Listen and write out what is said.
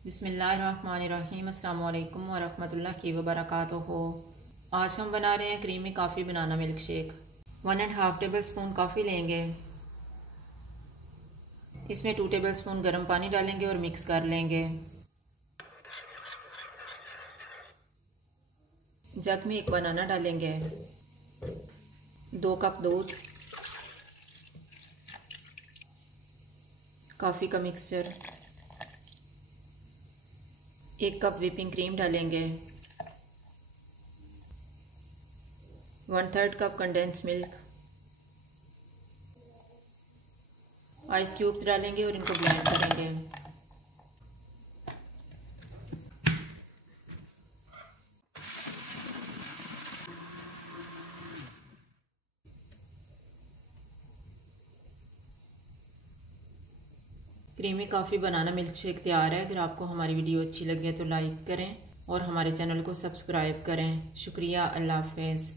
बिस्मिल्लाहिर्रहमानिर्रहीम। अस्सलाम वालेकुम वरहमतुल्लाहि वबरकातुहू। आज हम बना रहे हैं creamy coffee banana milk shake. 1.5 table spoon coffee लेंगे, इसमें 2 टेबल स्पून गर्म पानी डालेंगे और मिक्स कर लेंगे। जग में 1 बनाना डालेंगे, 2 कप दूध, कॉफ़ी का मिक्सचर, 1 कप व्हिपिंग क्रीम डालेंगे, 1/3 cup condense milk, ice cubes डालेंगे और इनको ब्लेंड करेंगे। Creamy coffee banana milk shake तैयार है। अगर आपको हमारी वीडियो अच्छी लगे तो लाइक करें और हमारे चैनल को सब्सक्राइब करें। शुक्रिया। अल्लाह हाफ़िज़।